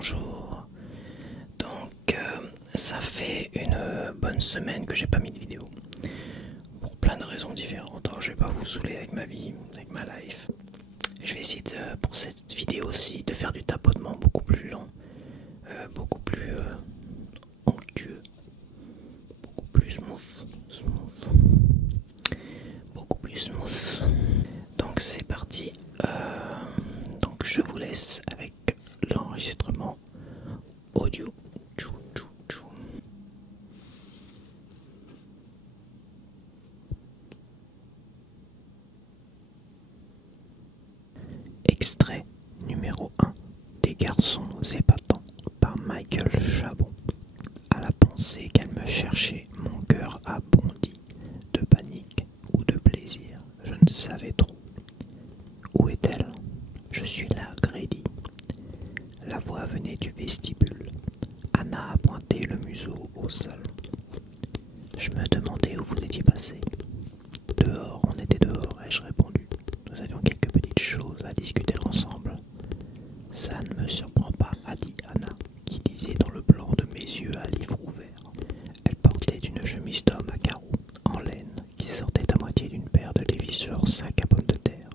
bonjour. Ça fait une bonne semaine que j'ai pas mis de vidéo. Pour plein de raisons différentes. Alors, je vais pas vous saouler avec ma vie, avec ma life. Je vais essayer pour cette vidéo-ci de faire du tapotement beaucoup plus lent, beaucoup plus onctueux, beaucoup plus beaucoup plus smooth. Donc c'est parti. Donc je vous laisse avec l'enregistrement audio. Extrait numéro 1 des garçons épatants par Michael Chabon. À la pensée qu'elle me cherchait, mon cœur a bondi, de panique ou de plaisir, je ne savais trop. Où est-elle? Je suis là, Grady. La voix venait du vestibule. Anna a pointé le museau au salon. Je me demandais où vous étiez passé. Dehors, on était dehors, ai-je répondu. Nous avions quelques petites choses à discuter ensemble. Ça ne me surprend pas, a dit Anna, qui lisait dans le blanc de mes yeux à livre ouvert. Elle portait une chemise d'homme à carreaux, en laine, qui sortait à moitié d'une paire de Lévis-Shore 5 à pommes de terre.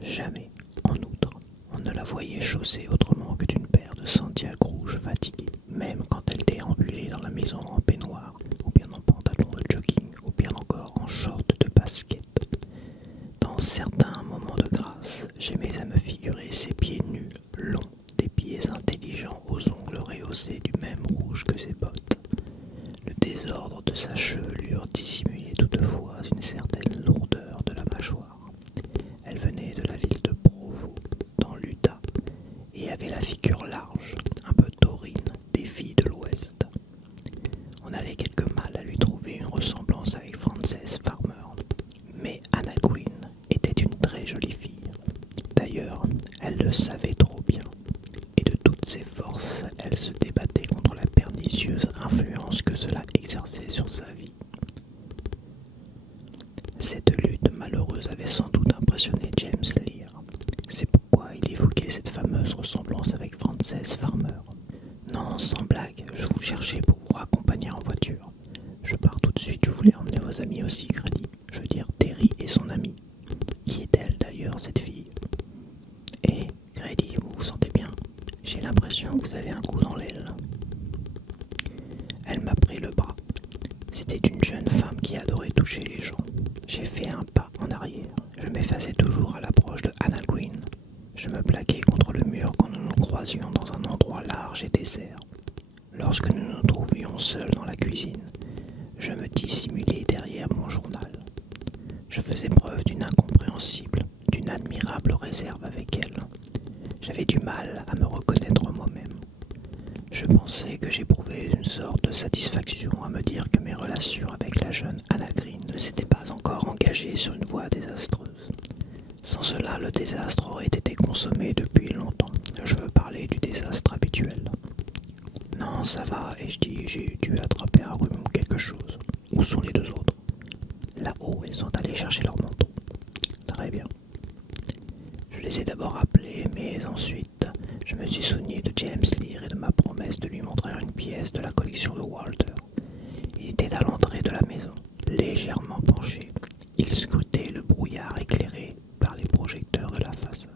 Jamais, en outre, on ne la voyait chaussée autrement que d'une paire de Santiago rouge fatiguée, même quand elle déambulait dans la maison en peignoir, ou bien en pantalon de jogging, ou bien encore en short de basket. Dans certains moments de grâce, j'aimais à me figurer ses pieds nus, longs, des pieds intelligents aux ongles rehaussés du même rouge que ses bottes. Le désordre de sa chevelure dissimulait toutefois une certaine lourdeur de la mâchoire. Elle venait de la ville de Provo, dans l'Utah, et avait la figure large, un peu taurine, des filles de l'Ouest. On avait quelque mal à lui trouver une ressemblance avec Frances Farmer, mais Anna Green était une très jolie fille. D'ailleurs, elle le savait trop bien, et de toutes ses forces, elle se débattait contre la pernicieuse influence que cela exerçait sur sa vie. Cette lutte malheureuse avait sans doute impressionné James Lear. C'est pourquoi il évoquait cette fameuse ressemblance avec Frances Farmer. Non, sans blague, je vous cherchais pour vous raccompagner en voiture. Je pars tout de suite, je voulais emmener vos amis aussi, Grady. Je veux dire Terry et son amie. Qui est-elle d'ailleurs, cette fille? Eh, Grady, vous vous sentez bien? J'ai l'impression que vous avez un coup dans l'aile. Elle m'a pris le bras. C'était une jeune femme qui adorait toucher les gens. J'ai fait un pas en arrière. Je m'effaçais toujours à l'approche de Anna Green. Je me plaquais contre le mur quand nous nous croisions dans un endroit large et désert. Lorsque nous nous trouvions seuls dans la cuisine, je me dissimulais derrière mon journal. Je faisais preuve d'une incompréhensible, d'une admirable réserve avec elle. J'avais du mal à me reconnaître moi-même. Je pensais que j'éprouvais une sorte de satisfaction à me dire que mes relations avec la jeune Anna Green ne s'étaient pas encore engagées sur une voie désastreuse. Sans cela, le désastre aurait été consommé depuis longtemps. Je veux parler du désastre habituel. Non, ça va, ai-je dit, j'ai dû attraper un rhume ou quelque chose. Où sont les deux autres? Là-haut, ils sont allés chercher leur manteau. Très bien. Je les ai d'abord appelés, mais ensuite, je me suis souvenu de James Lear et de ma promesse de lui montrer une pièce de la collection de Walter. Il était à l'entrée de la maison, légèrement penché. Il scrutait le brouillard éclairé par les projecteurs de la façade.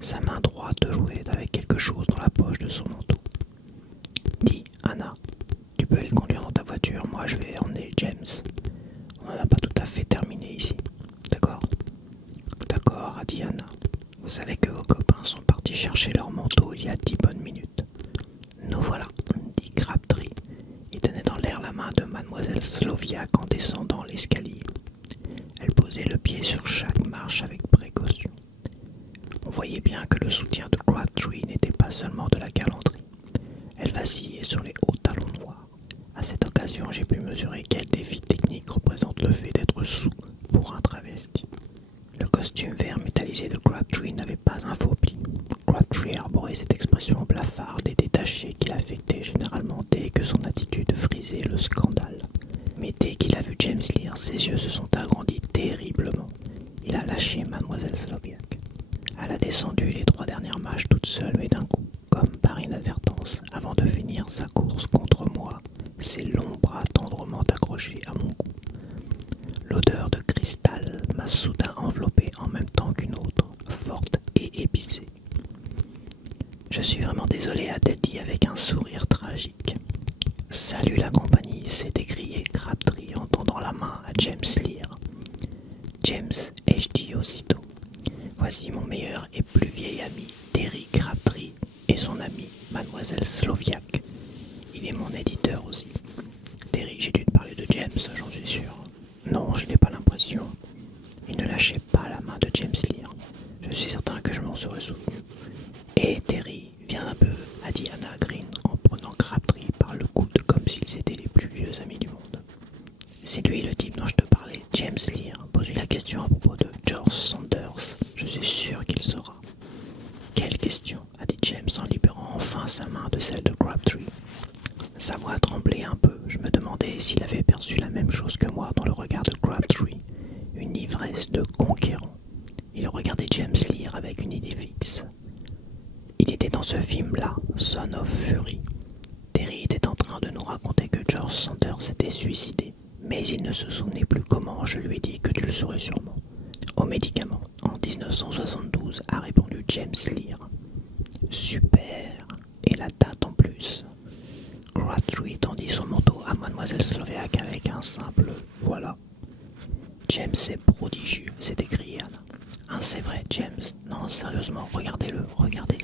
Sa main droite jouait avec quelque chose dans la poche de son manteau. Dis, Anna, tu peux les conduire dans ta voiture, moi je vais emmener James. On n'en a pas tout à fait terminé ici. D'accord? D'accord, a dit Anna. Vous savez que vos copains sont partis chercher leur manteau il y a 10 bonnes minutes. Nous voilà, dit Crabtree. Il tenait dans l'air la main de mademoiselle Sloviak en descendant l'escalier. Elle posait le pied sur chaque marche avec précaution. On voyait bien que le soutien de Crabtree n'était pas seulement de la galanterie. Elle vacillait sur les hauts talons noirs. À cette occasion, j'ai pu mesurer quel défi technique représente le fait d'être sous pour un travesti. Le costume vert métallisé de Crabtree n'avait pas un faux pli. Crabtree arborait cette expression blafarde et détachée qu'il affectait généralement dès que son attitude frisait le scandale. Mais dès qu'il a vu James Lear, ses yeux se sont agrandis terriblement. Il a lâché mademoiselle Sloviak. Elle a descendu les 3 dernières marches toute seule, mais d'un coup, comme de finir sa course contre moi, ses longs bras tendrement accrochés à mon cou. L'odeur de cristal m'a soudain enveloppé en même temps qu'une autre, forte et épicée. Je suis vraiment désolé, a-t-elle dit avec un sourire tragique. Salut la compagnie, s'est écrié Crabtree en tendant la main à James Lear. James, ai-je dit aussitôt. Voici mon meilleur et plus vieil ami, Terry Crabtree, et son amie, Mademoiselle Sloviak. Il est mon éditeur aussi. Terry, j'ai dû te parler de James, j'en suis sûr. Non, je n'ai pas l'impression. Il ne lâchait pas la main de James Lear. Je suis certain que je m'en serais souvenu. Et Terry, viens un peu, a dit Anna Green en prenant Crabtree par le coude comme s'ils étaient les plus vieux amis du monde. C'est lui le type dont je te parlais, James Lear. Pose-lui la question à propos de George Saunders. Je suis sûr qu'il saura. Quelle question, a dit James en libérant enfin sa main de celle de Crabtree. Sa voix tremblait un peu. Je me demandais s'il avait perçu la même chose que moi dans le regard de Crabtree. Une ivresse de conquérant. Il regardait James Lear avec une idée fixe. Il était dans ce film-là, Son of Fury. Terry était en train de nous raconter que George Saunders s'était suicidé, mais il ne se souvenait plus comment. Je lui ai dit que tu le saurais sûrement. Aux médicaments, en 1972, a répondu James Lear. Super, et la date en plus. Crabtree tendit son manteau à Mademoiselle Sloviak avec un simple « voilà ». James est prodigieux, s'est écrié Anna. Hein, c'est vrai, James. Non, sérieusement, regardez-le, regardez.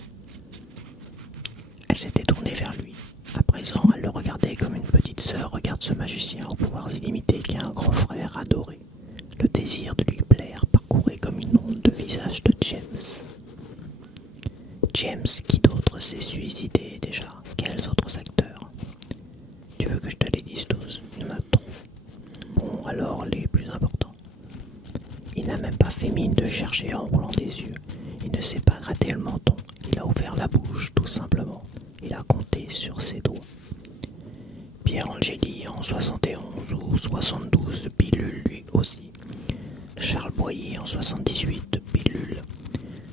Elle s'était tournée vers lui. À présent, elle le regardait comme une petite sœur regarde ce magicien aux pouvoirs illimités qui a un grand frère adoré. Le désir de lui plaire parcourait comme une onde le visage de James. James, qui d'autre s'est suicidé déjà? Quels autres acteurs? Tu veux que je te les dise tous? Il y en a trop. Bon, alors les plus importants. Il n'a même pas fait mine de chercher en roulant des yeux. Il ne s'est pas gratté le menton. Il a ouvert la bouche, tout simplement. Il a compté sur ses doigts. Pierre Angeli en 71 ou 72 pilules lui aussi. Charles Boyer en 78 pilules.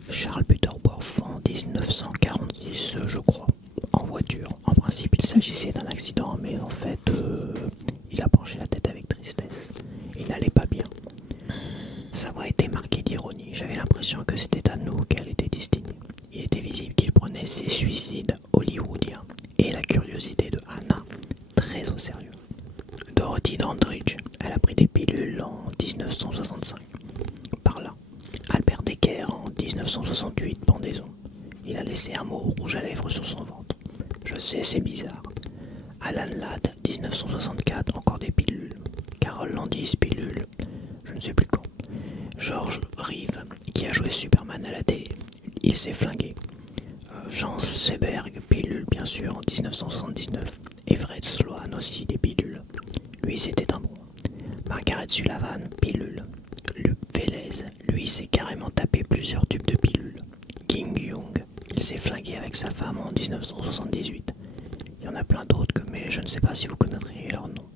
Charles Butterworth en 1946, je crois, en voiture. En principe, il s'agissait d'un accident, mais en fait, il a penché la tête avec tristesse. Il n'allait pas bien. Sa voix était marquée d'ironie. J'avais l'impression que c'était à nous qu'elle était destinée. Il était visible qu'il prenait ses suicides hollywoodiens et la curiosité de Anna très au sérieux. Dorothy Dandridge, elle a pris des pilules en 1965. Par là. Albert Decker en 1968, pendaison. Il a laissé un mot rouge à lèvres sur son ventre. Je sais, c'est bizarre. Alan Ladd, 1964, encore des pilules. Carol Landis, pilule. Je ne sais plus quand. George Reeves, qui a joué Superman à la télé. Il s'est flingué. Jean Seberg, pilule bien sûr, en 1979. Everett Sloan aussi, des pilules. Lui, c'était un bon. Margaret Sullivan, pilule. Luc Vélez, lui, s'est carrément tapé plusieurs tubes de pilules. King Young, il s'est flingué avec sa femme en 1978. Il y en a plein d'autres, mais je ne sais pas si vous connaîtriez leur nom.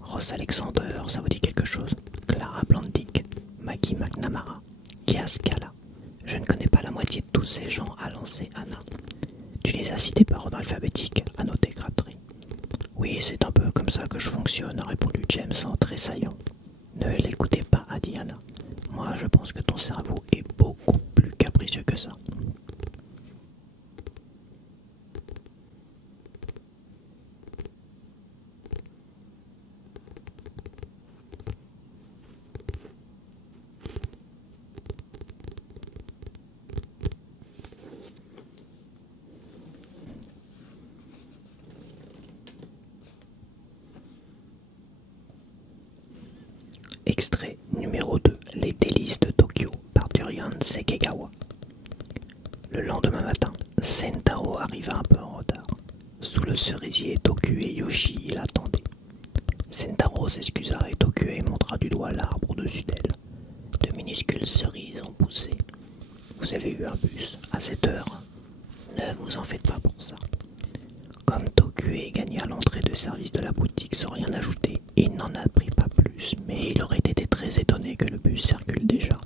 Ross Alexander, ça vous dit quelque chose? Clara Blandick, Maggie McNamara, Kias Kala. Je ne connais pas la moitié de tous ces gens, a lancé Anna. Tu les as cités par ordre alphabétique, a noté Crabtree. Oui, c'est un peu comme ça que je fonctionne, a répondu James en tressaillant. Ne l'écoutez pas, a dit Anna. Moi, je pense que ton cerveau est beaucoup plus capricieux que ça. Extrait numéro 2, Les délices de Tokyo par Durian Sekegawa. Le lendemain matin, Sentaro arriva un peu en retard. Sous le cerisier, Toku et Yoshi l'attendaient. Sentaro s'excusa et Toku montra du doigt l'arbre au-dessus d'elle. De minuscules cerises ont poussé. Vous avez eu un bus à cette heure? Ne vous en faites pas pour ça. Comme Tokue gagna l'entrée de service de la boutique sans rien ajouter, il n'en a pris pas plus, mais il aurait été très étonné que le bus circule déjà.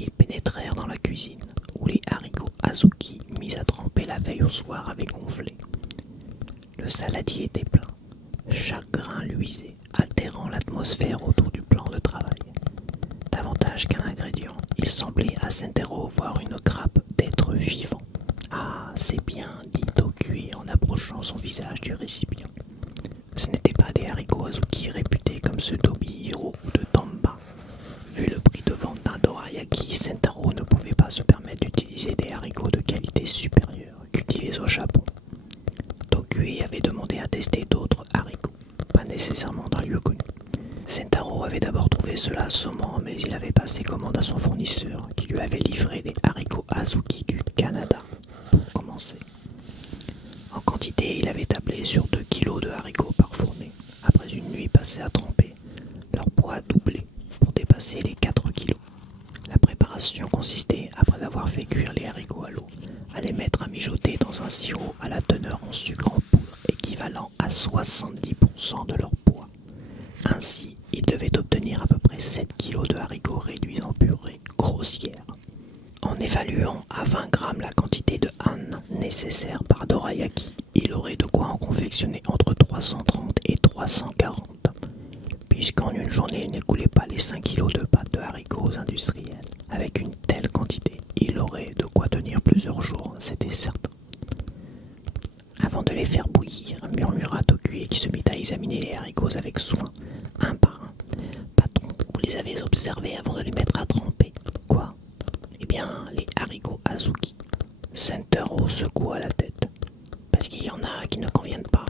Ils pénétrèrent dans la cuisine, où les haricots Azuki mis à tremper la veille au soir avaient gonflé. Le saladier était plein. Chaque grain luisait, altérant l'atmosphère autour du plan de travail. Davantage qu'un ingrédient, il semblait à Sentaro voir une grappe d'êtres vivants. « Ah, c'est bien, dit Tokue en approchant son visage du récipient. Ce n'étaient pas des haricots Azuki réputés comme ceux d'Obihiro ou de Tamba. Vu le prix de vente d'un dorayaki, Sentaro ne pouvait pas se permettre d'utiliser des haricots de qualité supérieure, cultivés au Japon. Tokue avait demandé à tester d'autres haricots, pas nécessairement d'un lieu connu. Sentaro avait d'abord trouvé cela assommant, mais il avait passé commande à son fournisseur, qui lui avait livré des haricots Azuki du Canada, pour commencer. En quantité, il avait tablé sur 2 kilos de haricots par fournée. Après une nuit passée à tremper, leur poids a doublé pour dépasser les 4 kilos. La préparation consistait, après avoir fait cuire les haricots à l'eau, à les mettre à mijoter dans un sirop à la teneur en sucre en poudre équivalent à 70% de leur poids. Ainsi, il devait obtenir à peu près 7 kilos de haricots réduits en purée grossière. En évaluant à 20 grammes la quantité de han nécessaire par dorayaki, il aurait de quoi en confectionner entre 330 et 340, puisqu'en une journée il n'écoulait pas les 5 kilos de pâte de haricots industriels. Avec une telle quantité, il aurait de quoi tenir plusieurs jours, c'était certain. Avant de les faire bouillir, murmura Tokue qui se mit à examiner les haricots avec soin, un par un. Patron, vous les avez observés avant de les mettre à tremper. Quoi ? Eh bien, les haricots Azuki. Sentaro secoua la tête. Parce qu'il y en a qui ne conviennent pas.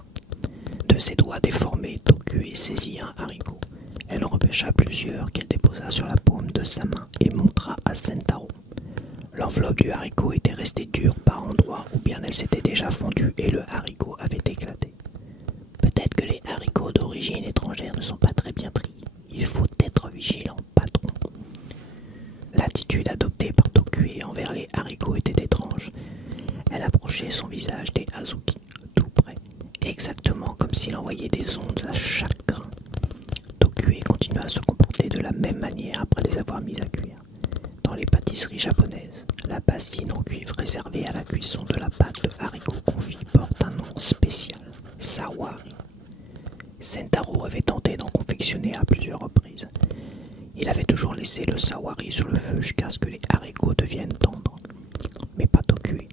De ses doigts déformés, Tokue saisit un haricot. Elle en repêcha plusieurs qu'elle déposa sur la paume de sa main et montra à Sentaro. L'enveloppe du haricot était restée dure par endroits ou bien elle s'était déjà fondue et le haricot avait éclaté. Peut-être que les haricots d'origine étrangère ne sont pas très bien triés. Il faut être vigilant, patron. L'attitude adoptée par Tokue envers les haricots était étrange. Elle approchait son visage des Azuki, tout près, exactement comme s'il envoyait des ondes à chaque grain. Tokue continua à se comporter de la même manière après les avoir mis à cuire. Dans les pâtisseries japonaises, la bassine en cuivre réservée à la cuisson de la pâte de haricots confits porte un nom spécial, sawari. Sentaro avait tenté d'en confectionner à plusieurs reprises. Il avait toujours laissé le sawari sur le feu jusqu'à ce que les haricots deviennent tendres. Mais pas Tokue.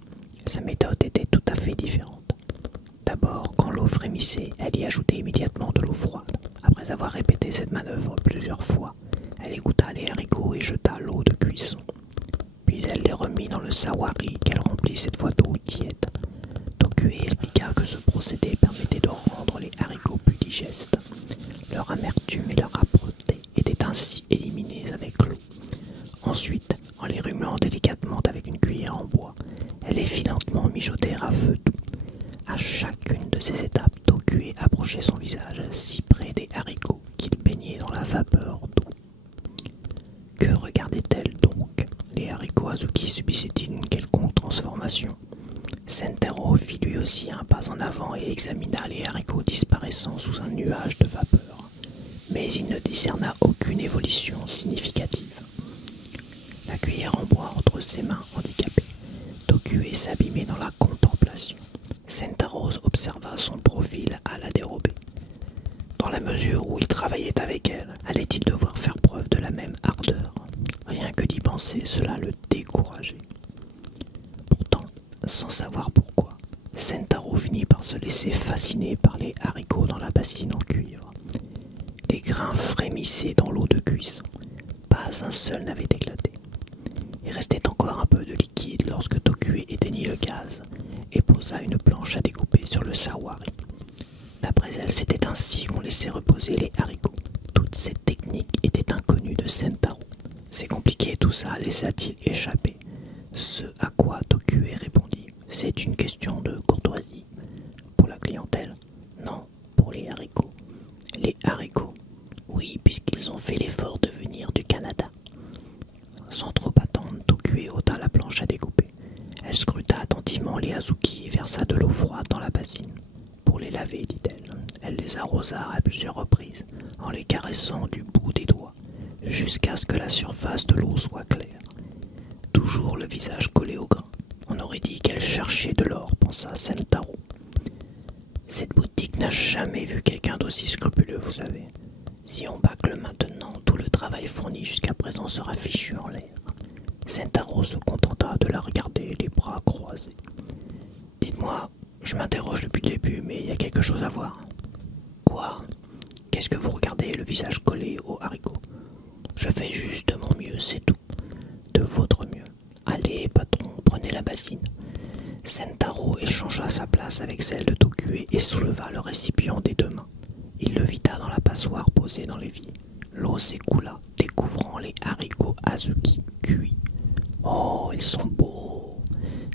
Sa méthode était tout à fait différente. D'abord, quand l'eau frémissait, elle y ajoutait immédiatement de l'eau froide. Après avoir répété cette manœuvre plusieurs fois, elle égoutta les haricots et jeta l'eau de cuisson. Puis elle les remit dans le sawari qu'elle remplit cette fois d'eau tiède. Tokue expliqua que ce procédé permettait de rendre les haricots plus digestes. Leur amertume et leur âpreté étaient ainsi éliminées avec l'eau. Ensuite, en les remuant délicatement avec une cuillère en bois, elle les fit lentement mijoter à feu doux. À chacune de ces étapes, Tokue approchait son visage si près des haricots qu'il baignait dans la vapeur d'eau. Que regardait-elle donc? Les haricots Azuki subissaient-ils une quelconque transformation? Sentaro fit lui aussi un pas en avant et examina les haricots disparaissant sous un nuage de vapeur. Mais il ne discerna aucune évolution significative. La cuillère en bois entre ses mains handicapées, Tokue s'abîmait dans la contemplation. Sentaro observa son profil à la dérobée. Dans la mesure où il travaillait avec elle, allait-il devoir faire preuve de la même ardeur? Rien que d'y penser, cela le décourageait. Pourtant, sans savoir pourquoi, Sentaro finit par se laisser fasciner par les haricots dans la bassine en cuivre. Les grains frémissaient dans l'eau de cuisson. Pas un seul n'avait éclaté. Il restait encore un peu de liquide lorsque Tokue éteignit le gaz et posa une planche à découper sur le sawari. D'après elle, c'était ainsi qu'on laissait reposer les haricots. Toute cette technique était inconnue de Sentaro. C'est compliqué tout ça, laissa-t-il échapper. Ce à quoi Tokue répondit: c'est une question de courtoisie. Pour la clientèle? Non, pour les haricots. Les haricots? Oui, puisqu'ils ont fait l'effort de venir du Canada. Sans trop attendre, Tokue ôta la planche à découper. Elle scruta attentivement les Azuki et versa de l'eau froide dans la bassine. Pour les laver, dit-elle. Elle les arrosa à plusieurs reprises, en les caressant du bout des doigts, jusqu'à ce que la surface de l'eau soit claire. Toujours le visage collé au grain. On aurait dit qu'elle cherchait de l'or, pensa Sentaro. Cette jamais vu quelqu'un d'aussi scrupuleux, vous savez. Si on bâcle maintenant, tout le travail fourni jusqu'à présent sera fichu en l'air. Sentaro se contenta de la regarder, les bras croisés. Dites-moi, je m'interroge depuis le début, mais il y a quelque chose à voir. Quoi? Qu'est-ce que vous regardez, le visage collé au haricot? Je fais juste de mon mieux, c'est tout. De votre mieux. Allez, patron, prenez la bassine. Sentaro échangea sa place avec celle de Tokue et souleva le récipient des deux mains. Il le vida dans la passoire posée dans l'évier. L'eau s'écoula, découvrant les haricots Azuki cuits. Oh, ils sont beaux!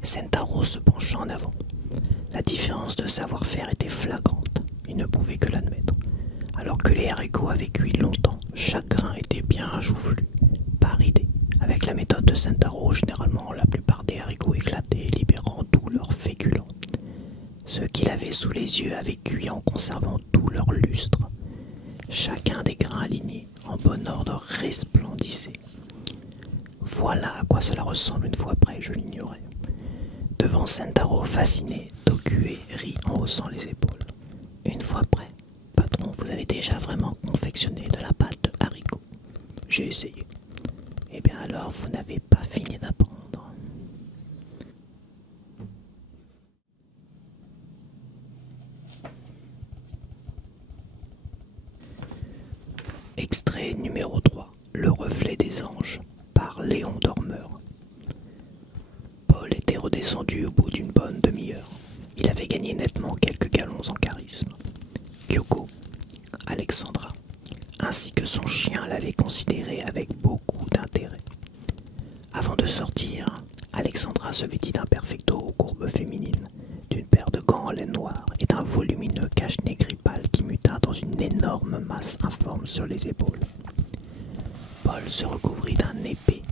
Sentaro se pencha en avant. La différence de savoir-faire était flagrante. Il ne pouvait que l'admettre. Alors que les haricots avaient cuit longtemps, chaque grain était bien joufflu, pas ridé. Avec la méthode de Sentaro, généralement, la plupart des haricots éclataient, libérant tout leur féculent. Ceux qu'il avait sous les yeux avaient cuit en conservant tout leur lustre. Chacun des grains alignés, en bon ordre, resplendissait. Voilà à quoi cela ressemble une fois prêt, je l'ignorais. Devant Sentaro fasciné, Tokue rit en haussant les épaules. Une fois prêt, patron, vous avez déjà vraiment confectionné de la pâte de haricots. J'ai essayé. Eh bien alors, vous n'avez pas fini d'apprendre. Extrait numéro 3. Le reflet des anges, par Léon Dormeur. Paul était redescendu au bout d'une bonne demi-heure. Il avait gagné nettement quelques galons en charisme. Kyoko, Alexandra, ainsi que son chien l'avaient considéré avec beaucoup d'intérêt. Avant de sortir, Alexandra se vêtit d'un perfecto aux courbes féminines, d'une paire de gants en laine noire et d'un volumineux cache-nez gris pâle qui muta dans une énorme masse informe sur les épaules. Paul se recouvrit d'un épais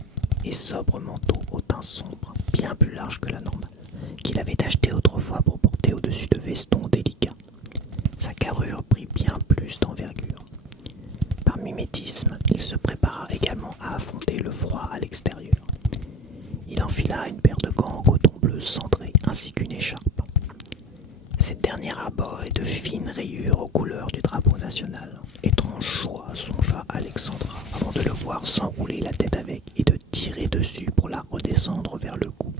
et sobre manteau au teint sombre, bien plus large que la normale, qu'il avait acheté autrefois pour porter au-dessus de vestons délicats. Sa carrure prit bien plus d'envergure. Par mimétisme, il se prépara également à affronter le froid à l'extérieur. Il enfila une paire de gants en coton bleu cendré ainsi qu'une écharpe. Cette dernière arborait de fines rayures aux couleurs du drapeau national. Étrange choix, songea Alexandra, avant de le voir s'enrouler la tête avec et de tirer dessus pour la redescendre vers le cou.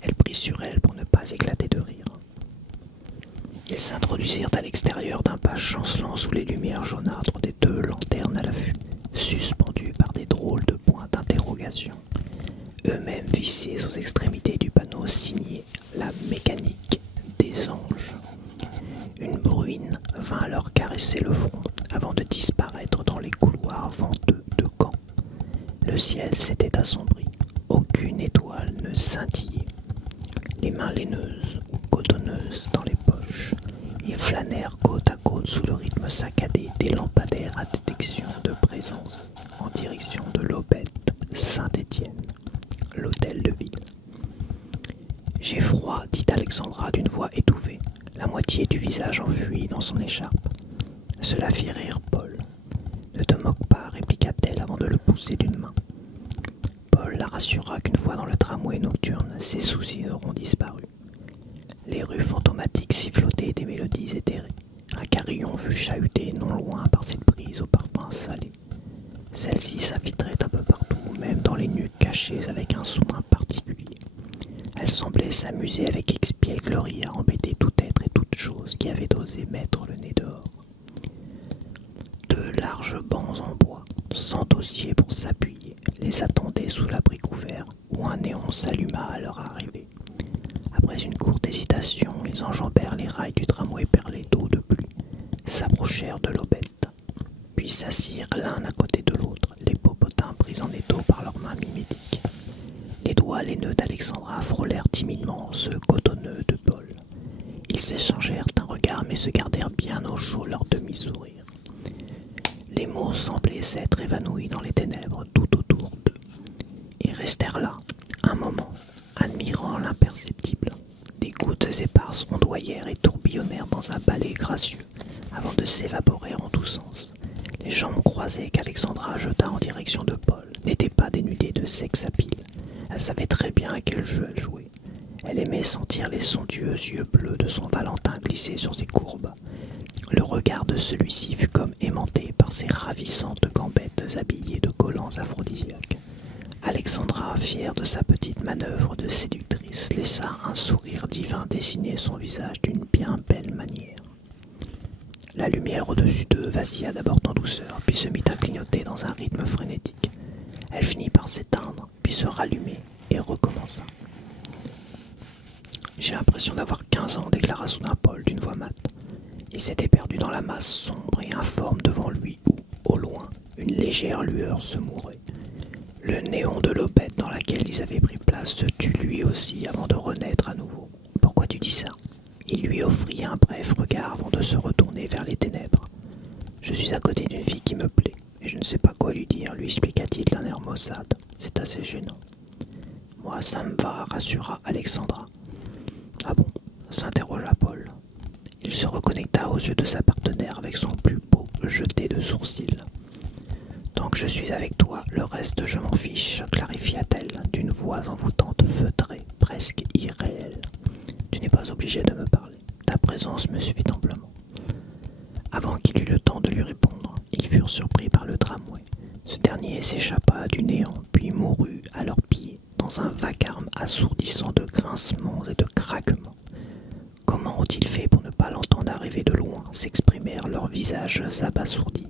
Elle prit sur elle pour ne pas éclater de rire. Ils s'introduisirent à l'extérieur d'un pas chancelant sous les lumières jaunâtres des deux lanternes à l'affût, suspendues par des drôles de points d'interrogation, eux-mêmes vissés aux extrémités du panneau signé « La mécanique des anges ». Une bruine vint leur caresser le front avant de disparaître dans les couloirs venteux de Caen. Le ciel s'était assombri, aucune étoile ne scintillait. Les mains laineuses ou cotonneuses dans les poches, ils flânèrent côte à côte sous le rythme saccadé des lampadaires à détection de présence en direction de l'Aubette Saint-Étienne, l'hôtel de ville. « J'ai froid, dit Alexandra d'une voix étouffée, la moitié du visage enfui dans son écharpe. Cela fit rire Paul. Ne te moque pas, répliqua-t-elle avant de le pousser d'une main. Paul la rassura qu'une fois dans le tramway nocturne, ses soucis auront disparu. Les rues fantomatiques sifflotaient des mélodies éthérées. Un carillon fut chahuté non loin par cette brise au parfum salé. Celle-ci s'infiltrait un peu partout, même dans les nuques cachées avec un soin particulier. Elle semblait s'amuser avec espièglerie à embêter tout être et toute chose qui avait osé mettre le nez dehors. Deux larges bancs en bois, sans dossier pour s'appuyer, les attendaient sous l'abri couvert où un néon s'alluma à leur arrivée. Après une courte hésitation, ils enjambèrent les rails du tramway perlé d'eau de pluie, s'approchèrent de l'Aubette, puis s'assirent l'un à côté de l'autre, les popotins pris en étau par leurs mains mimétiques. Les doigts laineux d'Alexandra frôlèrent timidement ceux cotonneux de Paul. Ils échangèrent un regard mais se gardèrent bien au chaud leur demi-sourire. Les mots semblaient s'être évanouis dans les ténèbres tout autour d'eux. Ils restèrent là, un moment, admirant l'imperceptible. Des gouttes éparses ondoyèrent et tourbillonnèrent dans un balai gracieux, avant de s'évaporer en tous sens. Les jambes croisées qu'Alexandra jeta en direction de Paul n'étaient pas dénudées de sex appeal. Elle savait très bien à quel jeu elle jouait. Elle aimait sentir les somptueux yeux bleus de son Valentin glisser sur ses courbes. Le regard de celui-ci fut comme aimanté par ses ravissantes gambettes habillées de collants aphrodisiaques. Alexandra, fière de sa petite manœuvre de séductrice, laissa un sourire divin dessiner son visage d'une bien belle manière. La lumière au-dessus d'eux vacilla d'abord en douceur, puis se mit à clignoter dans un rythme frénétique. Elle finit par s'éteindre, puis se rallumer et recommença. « J'ai l'impression d'avoir 15 ans, déclara soudain Paul d'une voix mate. Il s'était perdu dans la masse sombre et informe devant lui où, au loin, une légère lueur se mourait. Le néon de l'aubette dans laquelle ils avaient pris place se tut lui aussi avant de renaître à nouveau. « Pourquoi tu dis ça ?» Il lui offrit un bref regard avant de se retourner vers les ténèbres. « Je suis à côté d'une fille qui me plaît, et je ne sais pas quoi lui dire, lui expliqua-t-il d'un air maussade. C'est assez gênant. »« Moi, ça me va, rassura Alexandra. »« Ah bon ?» s'interrogea Paul. Il se reconnecta aux yeux de sa partenaire avec son plus beau jeté de sourcils. « Tant que je suis avec toi, le reste je m'en fiche, clarifia-t-elle d'une voix envoûtante feutrée, presque irréelle. Tu n'es pas obligé de me parler. Ta présence me suffit amplement. » Avant qu'il eût le temps de lui répondre, ils furent surpris par le tramway. Ce dernier s'échappa du néant, puis mourut à leurs pieds, dans un vacarme assourdissant de grincements et de craquements. Comment ont-ils fait pour ne pas l'entendre arriver de loin, s'exprimèrent leurs visages abasourdis.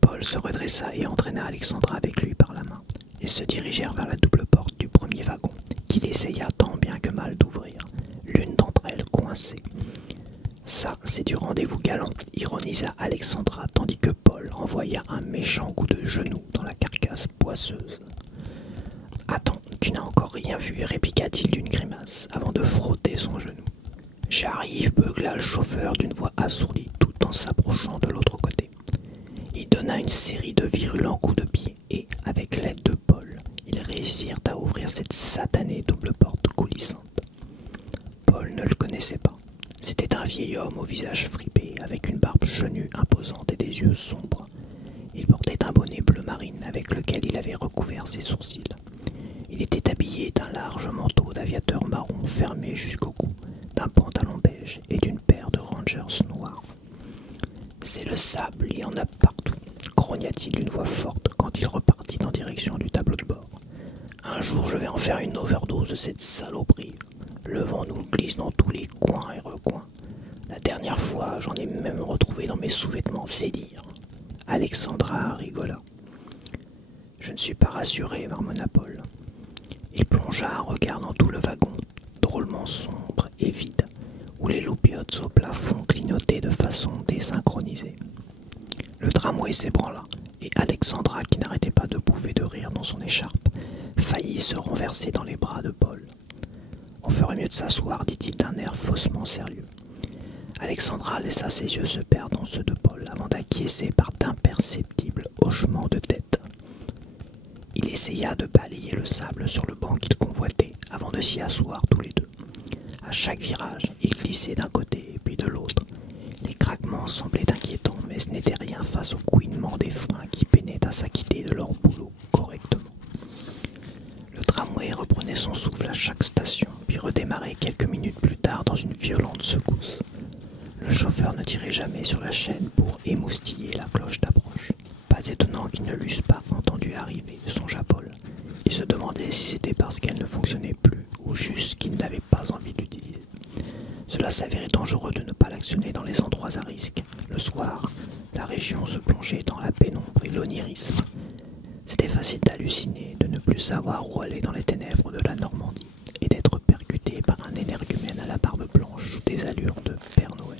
Paul se redressa et entraîna Alexandra avec lui par la main. Ils se dirigèrent vers la double porte du premier wagon, qu'il essaya tant bien que mal d'ouvrir, l'une d'entre elles coincée. « Ça, c'est du rendez-vous galant », ironisa Alexandra, tandis que Paul envoya un méchant coup de genou dans la carcasse boisseuse. « Attends, tu n'as encore rien vu », répliqua-t-il d'une grimace, avant de frotter son genou. « J'arrive », beugla le chauffeur d'une voix assourdie, tout en s'approchant de l'autre côté. Il donna une série de virulents coups de pied et, avec l'aide de Paul, ils réussirent à ouvrir cette satanée double porte coulissante. Paul ne le connaissait pas. C'était un vieil homme au visage fripé, avec une barbe jaunue imposante et des yeux sombres. Il portait un bonnet bleu marine avec lequel il avait recouvert ses sourcils. Il était habillé d'un large manteau d'aviateur marron fermé jusqu'au cou, d'un pantalon beige et d'une paire de Rangers noirs. « C'est le sable, il y en a partout », grogna-t-il d'une voix forte quand il repartit en direction du tableau de bord. « Un jour, je vais en faire une overdose de cette saloperie. Le vent nous glisse dans tous les coins et recoins. La dernière fois, j'en ai même retrouvé dans mes sous-vêtements, c'est dire. » Alexandra rigola. « Je ne suis pas rassuré, marmonna Paul. » Il plongea un regard dans tout le wagon, drôlement sombre et vide, où les loupiotes au plafond clignotaient de façon désynchronisée. Le tramway s'ébranla, et Alexandra, qui n'arrêtait pas de bouffer de rire dans son écharpe, faillit se renverser dans les bras de Paul. « On ferait mieux de s'asseoir, dit-il d'un air faussement sérieux. » Alexandra laissa ses yeux se perdre dans ceux de Paul avant d'acquiescer par d'imperceptibles hochements de tête. Il essaya de balayer le sable sur le banc qu'il convoitait avant de s'y asseoir tous les deux. À chaque virage, il glissait d'un côté puis de l'autre. Les craquements semblaient inquiétants, mais ce n'était rien face au couinement des freins qui peinaient à s'acquitter de leur boulot correctement. Le tramway reprenait son souffle à chaque station, puis redémarrait quelques minutes plus tard dans une violente secousse. Le chauffeur ne tirait jamais sur la chaîne pour émoustiller la cloche d'approche. Pas étonnant qu'ils ne l'eussent pas entendu arriver, songea Paul. Il se demandait si c'était parce qu'elle ne fonctionnait plus ou juste qu'il n'avait pas envie d'utiliser. Cela s'avérait dangereux de ne pas l'actionner dans les endroits à risque. Le soir, la région se plongeait dans la pénombre et l'onirisme. C'était facile d'halluciner, de ne plus savoir où aller dans les ténèbres de la Normandie et d'être percuté par un énergumène à la barbe blanche des allures de Père Noël.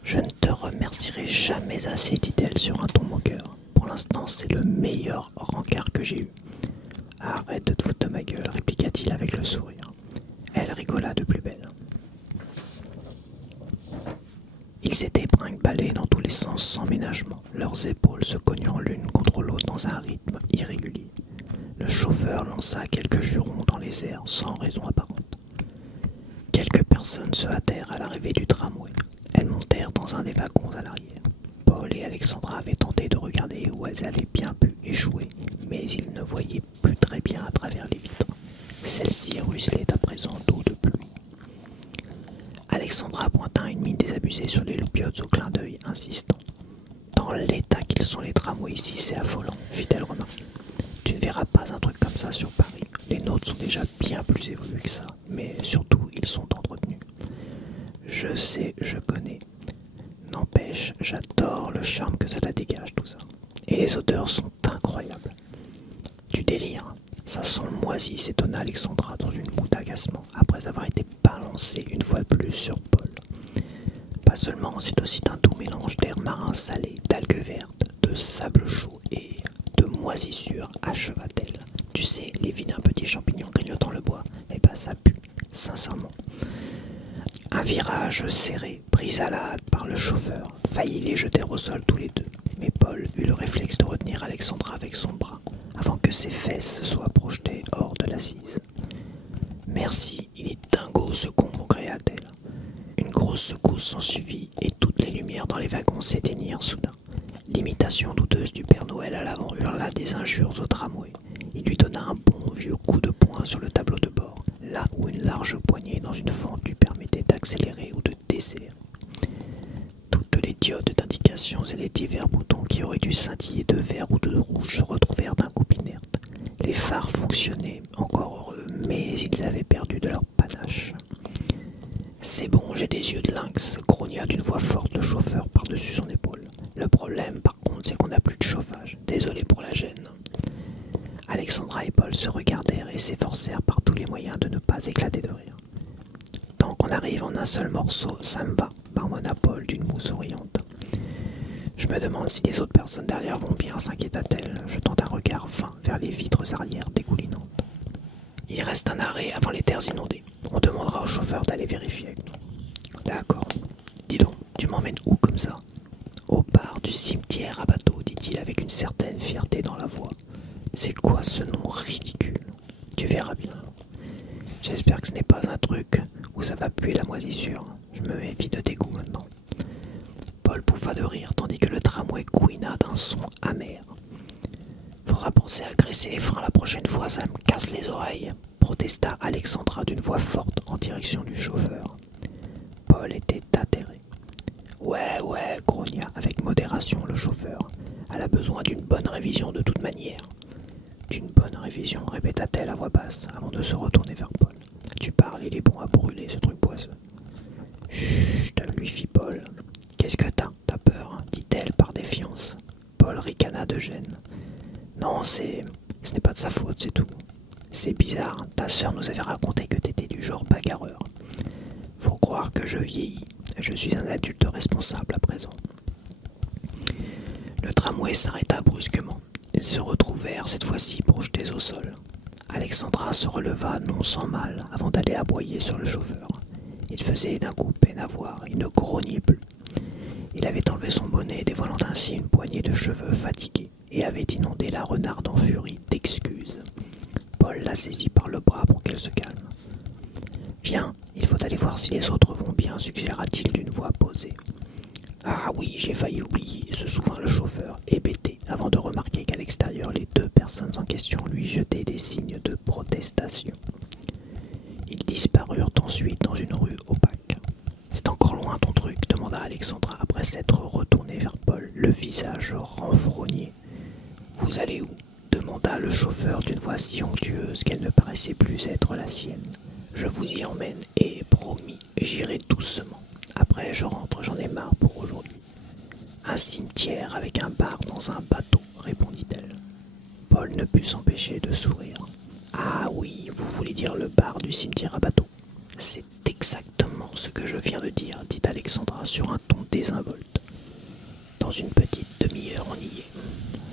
« Je ne te remercierai jamais assez, dit-elle sur un ton moqueur. Pour l'instant, c'est le meilleur rencard que j'ai eu. »« Arrête de te foutre de ma gueule, répliqua-t-il avec le sourire. Elle rigola de plus belle. Ils s'étaient brinque-ballés dans tous les sens sans ménagement, leurs épaules se cognant l'une contre l'autre dans un rythme irrégulier. Le chauffeur lança quelques jurons dans les airs sans raison apparente. Quelques personnes se hâtèrent à l'arrivée du tramway. Elles montèrent dans un des wagons à l'arrière. Paul et Alexandra avaient tenté de regarder où elles avaient bien pu échouer, mais ils ne voyaient plus très bien à travers les vitres. Celle-ci ruisselait à présent d'eau de pluie. Alexandra pointa une mine désabusée sur les loupiottes au clin d'œil insistant. Dans l'état qu'ils sont les tramways ici, c'est affolant, fit-elle remarquer. Tu ne verras pas un truc comme ça sur Paris. Les nôtres sont déjà bien plus évolués que ça, mais surtout ils sont entretenus. Je sais, je connais. N'empêche, j'adore le charme que cela dégage tout ça. Et les odeurs sont incroyables. Tu délires. Ça sent le moisi, s'étonna Alexandra dans une moue d'agacement après avoir été balancée une fois de plus sur Paul. Pas seulement, c'est aussi un doux mélange d'air marin salé, d'algues vertes, de sable chaud et de moisissure, acheva-t-elle. Tu sais, les vilains petits champignons grignotant le bois, eh ben ça pue, sincèrement. Un virage serré, pris à la hâte par le chauffeur, faillit les jeter au sol tous les deux, mais Paul eut le réflexe de retenir Alexandra avec son bras, avant que ses fesses soient projetées hors de l'assise. Merci, il est dingo ce con, cria-t-elle. Une grosse secousse s'ensuivit et toutes les lumières dans les wagons s'éteignirent soudain. L'imitation douteuse du Père Noël à l'avant hurla des injures au tramway. Il lui donna un bon vieux coup de poing sur le tableau de bord, là où une large poignée dans une fente lui permettait d'accélérer ou de desserrer. Toutes les diodes d'indication et les divers boutons qui auraient dû scintiller de vert ou de rouge se retrouvèrent d'un coup inerte. Les phares fonctionnaient, encore heureux, mais ils avaient perdu de leur panache. « C'est bon, j'ai des yeux de lynx », grogna d'une voix forte le chauffeur par-dessus son épaule. « Le problème, par contre, c'est qu'on n'a plus de chauffage. Désolé pour la gêne. » Alexandra et Paul se regardèrent et s'efforcèrent par tous les moyens de ne pas éclater de rire. « Tant qu'on arrive en un seul morceau, ça me va », marmonna Paul d'une moue souriante. « Je me demande si les autres personnes derrière vont bien, s'inquiéta-t-elle, jetant un regard fin vers les vitres arrière dégoulinantes. Il reste un arrêt avant les terres inondées. On demandera au chauffeur d'aller vérifier avec nous. D'accord. Dis donc, tu m'emmènes où comme ça ? Au bar du cimetière à bateau, dit-il avec une certaine fierté dans la voix. C'est quoi ce nom ridicule ? Tu verras bien. J'espère que ce n'est pas un truc où ça va puer la moisissure. Je me méfie de tes goûts maintenant. Paul pouffa de rire tandis que le tramway couina d'un son amer. Faudra penser à graisser les freins la prochaine fois, ça me casse les oreilles, protesta Alexandra d'une voix forte en direction du chauffeur. Paul était atterré. Ouais, grogna avec modération le chauffeur. Elle a besoin d'une bonne révision de toute manière. D'une bonne révision, répéta-t-elle à voix basse avant de se retourner vers Paul. Tu parles, il est bon à brûler ce truc boiseux. Chut, lui fit Paul. Qu'est-ce que t'as peur, dit-elle par défiance. Paul ricana de gêne. Non, ce n'est pas de sa faute, c'est tout. C'est bizarre, ta sœur nous avait raconté que t'étais du genre bagarreur. Faut croire que je vieillis. Je suis un adulte responsable à présent. Le tramway s'arrêta brusquement. Ils se retrouvèrent cette fois-ci projetés au sol. Alexandra se releva non sans mal avant d'aller aboyer sur le chauffeur. Il faisait d'un coup peine à voir, il ne grognait plus. Il avait enlevé son bonnet, dévoilant ainsi une poignée de cheveux fatigués, et avait inondé la renarde en furie d'excuses. Paul la saisit par le bras pour qu'elle se calme. « Viens, il faut aller voir si les autres vont bien, suggéra-t-il d'une voix posée. « Ah oui, j'ai failli oublier, se souvint le chauffeur, hébété, avant de remarquer qu'à l'extérieur, les deux personnes en question lui jetaient des signes de protestation. Ils disparurent ensuite dans une rue opaque. « C'est encore loin ton truc ?» demanda Alexandra après s'être retournée vers Paul, le visage renfrogné. « Vous allez où ?» demanda le chauffeur d'une voix si onctueuse qu'elle ne paraissait plus être la sienne. « Je vous y emmène et, promis, j'irai doucement. Après, je rentre, j'en ai marre pour aujourd'hui. »« Un cimetière avec un bar dans un bateau, » répondit-elle. Paul ne put s'empêcher de sourire. « Ah oui, vous voulez dire le bar du cimetière à bateau ? C'est exactement ce que je viens de dire, dit Alexandra sur un ton désinvolte. Dans une petite demi-heure, on y est.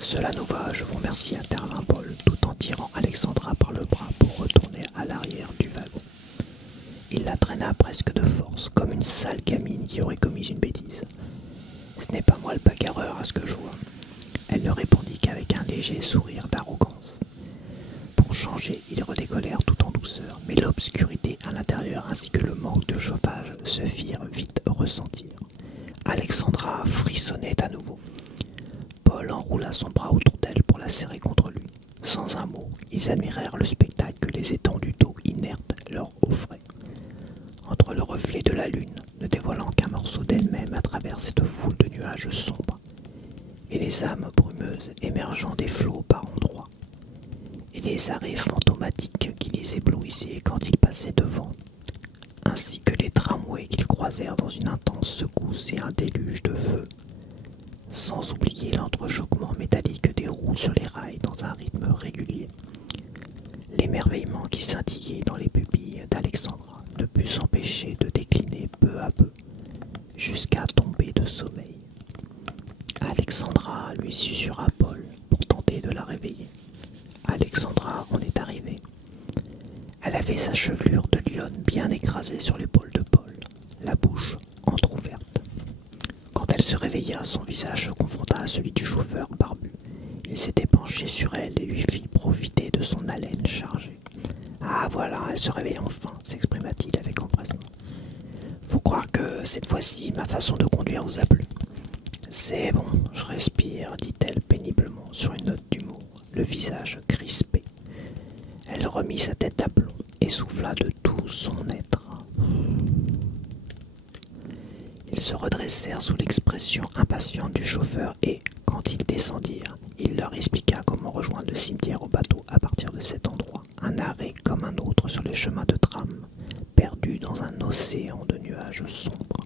Cela nous va, je vous remercie, intervint Paul, tout en tirant Alexandra par le bras pour retourner à l'arrière du wagon. Il la traîna presque de force, comme une sale gamine qui aurait commis une bêtise. Ce n'est pas moi le bagarreur à ce que je vois. Elle ne répondit qu'avec un léger sourire d'arrogance. Pour changer, ils redécollèrent tout en douceur, mais l'obscurité à l'intérieur ainsi que le manque de chauffage se firent vite ressentir. Alexandra frissonnait à nouveau. Paul enroula son bras autour d'elle pour la serrer contre lui. Sans un mot, ils admirèrent le spectacle que les étendues d'eau la lune, ne dévoilant qu'un morceau d'elle-même à travers cette foule de nuages sombres, et les âmes brumeuses émergeant des flots par endroits, et les arrêts fantomatiques qui les éblouissaient quand ils passaient devant, ainsi que les tramways qu'ils croisèrent dans une intense secousse et un déluge de feu, sans oublier l'entrechoquement métallique des roues sur les rails dans un rythme régulier. L'émerveillement qui scintillait dans les pupilles d'Alexandra ne put s'empêcher de décliner peu à peu, jusqu'à tomber de sommeil. Alexandra, lui susurra Paul pour tenter de la réveiller. Alexandra en est arrivée. Elle avait sa chevelure de lionne bien écrasée sur l'épaule de Paul, la bouche entr'ouverte. Quand elle se réveilla, son visage se confronta à celui du chauffeur barbu. Il s'était penché sur elle et lui fit profiter de son haleine chargée. « Ah voilà, elle se réveille enfin », s'exprima-t-il avec empressement. « Faut croire que cette fois-ci, ma façon de conduire vous a plu. »« C'est bon, je respire, » dit-elle péniblement sur une note d'humour, le visage crispé. Elle remit sa tête d'aplomb et souffla de tout son être. Ils se redressèrent sous l'expression impatiente du chauffeur et, quand ils descendirent, il leur expliqua comment rejoindre le cimetière au bateau à partir de cet endroit, un arrêt comme un autre sur les chemins de tram, perdu dans un océan de nuages sombres.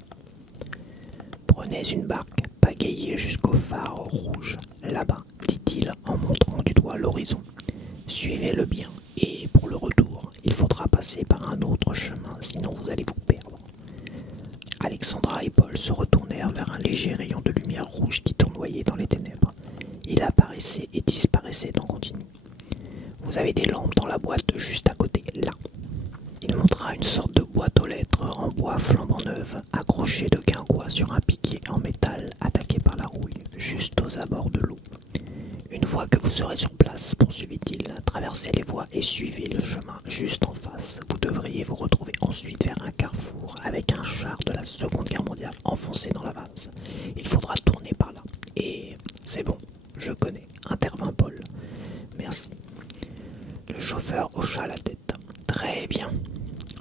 Prenez une barque, pagayez jusqu'au phare rouge, là-bas, dit-il en montrant du doigt l'horizon. Suivez-le bien, et pour le retour, il faudra passer par un autre chemin, sinon vous allez vous perdre. Alexandra et Paul se retournèrent vers un léger rayon de lumière rouge qui tournoyait dans les ténèbres. Il apparaissait et disparaissait en continu. « Vous avez des lampes dans la boîte juste à côté, là. » Il montra une sorte de boîte aux lettres en bois flambant neuve, accrochée de guingois sur un piquet en métal attaqué par la rouille, juste aux abords de l'eau. « Une fois que vous serez sur place, poursuivit-il, traversez les voies et suivez le chemin juste en face. Vous devriez vous retrouver ensuite vers un carrefour avec un char de la Seconde Guerre mondiale enfoncé dans la vase. Il faudra tourner par là. Et c'est bon, je connais, intervint Paul. Merci. Le chauffeur hocha la tête. Très bien.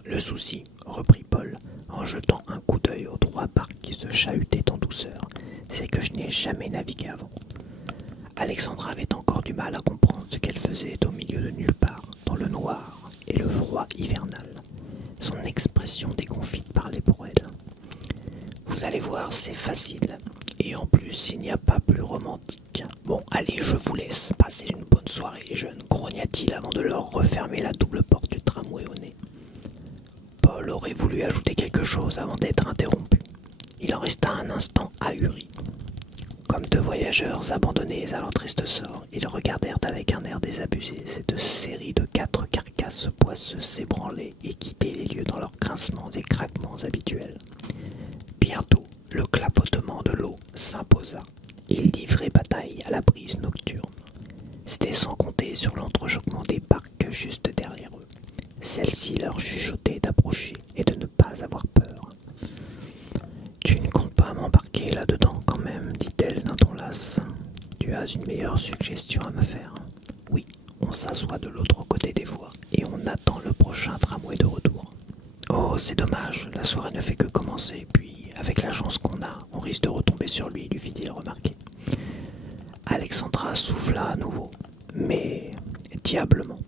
Le souci, reprit Paul, en jetant un coup d'œil aux 3 barques qui se chahutaient en douceur, c'est que je n'ai jamais navigué avant. Alexandra avait encore du mal à comprendre ce qu'elle faisait au milieu de nulle part, dans le noir et le froid hivernal. Son expression déconfite parlait pour elle. Vous allez voir, c'est facile. Et en plus, il n'y a pas plus romantique. Bon, allez, je vous laisse. Passez une bonne soirée, les jeunes, grogna-t-il avant de leur refermer la double porte du tramway au nez. Paul aurait voulu ajouter quelque chose avant d'être interrompu. Il en resta un instant ahuri. Comme 2 voyageurs abandonnés à leur triste sort, ils regardèrent avec un air désabusé cette série de 4 carcasses poisseuses s'ébranler et quitter les lieux dans leurs grincements et craquements habituels. Bientôt, le clapotement de l'eau s'imposa. Ils livraient bataille à la brise nocturne. C'était sans compter sur l'entrechoquement des barques juste derrière eux. Celles-ci leur chuchotaient d'approcher et de ne pas avoir peur. « Tu ne comptes pas m'embarquer là-dedans quand même, dit-elle d'un ton las. Tu as une meilleure suggestion à me faire. Oui, on s'assoit de l'autre côté des voies et on attend le prochain tramway de retour. Oh, c'est dommage, la soirée ne fait que commencer, puis avec la chance qu'on a, on risque de retomber sur lui, lui fit-il remarquer. Alexandra souffla à nouveau, mais diablement.